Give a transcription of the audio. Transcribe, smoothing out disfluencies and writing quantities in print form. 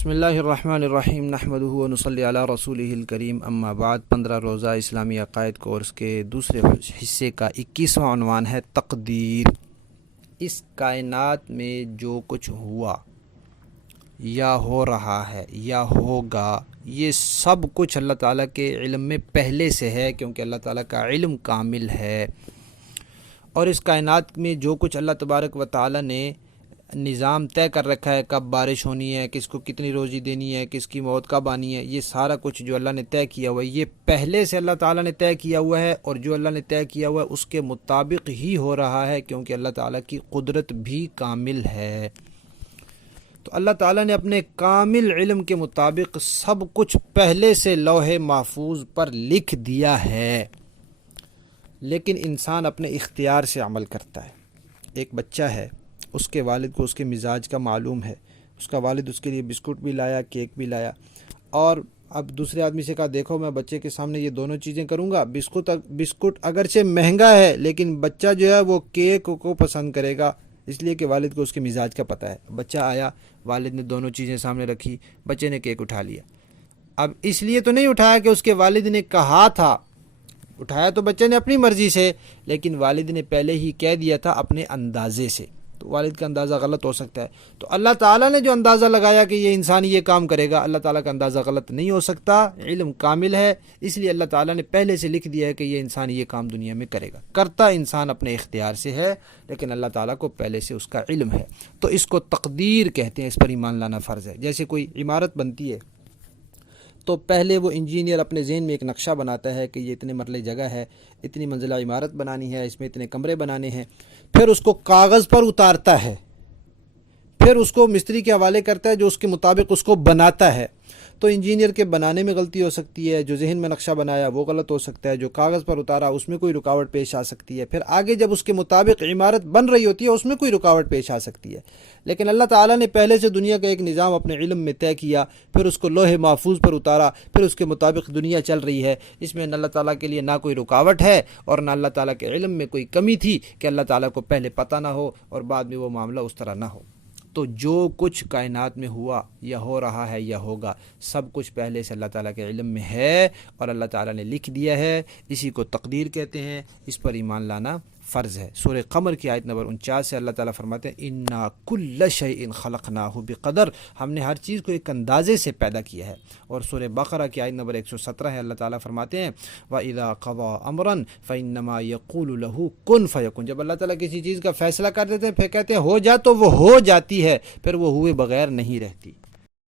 بسم اللہ الرحمن الرحیم نحمدہ و نصلی علی رسولہ الکریم اما بعد 15 روزہ اسلامی عقائد کورس کے دوسرے حصے کا 21واں عنوان ہے تقدیر۔ اس کائنات میں جو کچھ ہوا یا ہو رہا ہے یا ہوگا، یہ سب کچھ اللہ تعالیٰ کے علم میں پہلے سے ہے، کیونکہ اللہ تعالیٰ کا علم کامل ہے۔ اور اس کائنات میں جو کچھ اللہ تبارک و تعالیٰ نے نظام طے کر رکھا ہے، کب بارش ہونی ہے، کس کو کتنی روزی دینی ہے، کس کی موت کب آنی ہے، یہ سارا کچھ جو اللہ نے طے کیا ہوا ہے یہ پہلے سے اللہ تعالیٰ نے طے کیا ہوا ہے، اور جو اللہ نے طے کیا ہوا ہے اس کے مطابق ہی ہو رہا ہے، کیونکہ اللہ تعالیٰ کی قدرت بھی کامل ہے۔ تو اللہ تعالیٰ نے اپنے کامل علم کے مطابق سب کچھ پہلے سے لوح محفوظ پر لکھ دیا ہے، لیکن انسان اپنے اختیار سے عمل کرتا ہے۔ ایک بچہ ہے، اس کے والد کو اس کے مزاج کا معلوم ہے، اس کا والد اس کے لیے بسکٹ بھی لایا، کیک بھی لایا، اور اب دوسرے آدمی سے کہا دیکھو میں بچے کے سامنے یہ دونوں چیزیں کروں گا، بسکٹ اگرچہ مہنگا ہے لیکن بچہ جو ہے وہ کیک کو پسند کرے گا، اس لیے کہ والد کو اس کے مزاج کا پتہ ہے۔ بچہ آیا، والد نے دونوں چیزیں سامنے رکھی، بچے نے کیک اٹھا لیا۔ اب اس لیے تو نہیں اٹھایا کہ اس کے والد نے کہا تھا، اٹھایا تو بچے نے اپنی مرضی سے، لیکن والد نے پہلے ہی کہہ دیا تھا اپنے اندازے سے، تو والد کا اندازہ غلط ہو سکتا ہے۔ تو اللہ تعالیٰ نے جو اندازہ لگایا کہ یہ انسان یہ کام کرے گا، اللہ تعالیٰ کا اندازہ غلط نہیں ہو سکتا، علم کامل ہے، اس لیے اللہ تعالیٰ نے پہلے سے لکھ دیا ہے کہ یہ انسان یہ کام دنیا میں کرے گا۔ کرتا انسان اپنے اختیار سے ہے، لیکن اللہ تعالیٰ کو پہلے سے اس کا علم ہے، تو اس کو تقدیر کہتے ہیں، اس پر ایمان لانا فرض ہے۔ جیسے کوئی عمارت بنتی ہے تو پہلے وہ انجینئر اپنے ذہن میں ایک نقشہ بناتا ہے کہ یہ اتنے مرلے جگہ ہے، اتنی منزلہ عمارت بنانی ہے، اس میں اتنے کمرے بنانے ہیں، پھر اس کو کاغذ پر اتارتا ہے، پھر اس کو مستری کے حوالے کرتا ہے جو اس کے مطابق اس کو بناتا ہے۔ تو انجینئر کے بنانے میں غلطی ہو سکتی ہے، جو ذہن میں نقشہ بنایا وہ غلط ہو سکتا ہے، جو کاغذ پر اتارا اس میں کوئی رکاوٹ پیش آ سکتی ہے، پھر آگے جب اس کے مطابق عمارت بن رہی ہوتی ہے اس میں کوئی رکاوٹ پیش آ سکتی ہے۔ لیکن اللہ تعالیٰ نے پہلے سے دنیا کا ایک نظام اپنے علم میں طے کیا، پھر اس کو لوح محفوظ پر اتارا، پھر اس کے مطابق دنیا چل رہی ہے۔ اس میں اللہ تعالیٰ کے لیے نہ کوئی رکاوٹ ہے اور نہ اللہ تعالیٰ کے علم میں کوئی کمی تھی کہ اللہ تعالیٰ کو پہلے پتہ نہ ہو اور بعد میں وہ معاملہ اس طرح نہ ہو۔ تو جو کچھ کائنات میں ہوا یا ہو رہا ہے یا ہوگا، سب کچھ پہلے سے اللہ تعالیٰ کے علم میں ہے اور اللہ تعالیٰ نے لکھ دیا ہے، اسی کو تقدیر کہتے ہیں، اس پر ایمان لانا فرض ہے۔ سورہ قمر کی آیت نمبر 49 سے اللہ تعالیٰ فرماتے ہیں اِنَّا كُلَّ شَيْءٍ خَلَقْنَاهُ بِقَدَرٍ، ہم نے ہر چیز کو ایک اندازے سے پیدا کیا ہے۔ اور سورہ بقرہ کی آیت نمبر 117 ہے، اللہ تعالیٰ فرماتے ہیں وَإِذَا قَضَىٰ أَمْرًا فَإِنَّمَا يَقُولُ لَهُ كُن فَيَكُن، جب اللہ تعالیٰ کسی چیز کا فیصلہ کر دیتے ہیں پھر کہتے ہیں ہو جا، تو وہ ہو جاتی ہے، پھر وہ ہوئے بغیر نہیں رہتی۔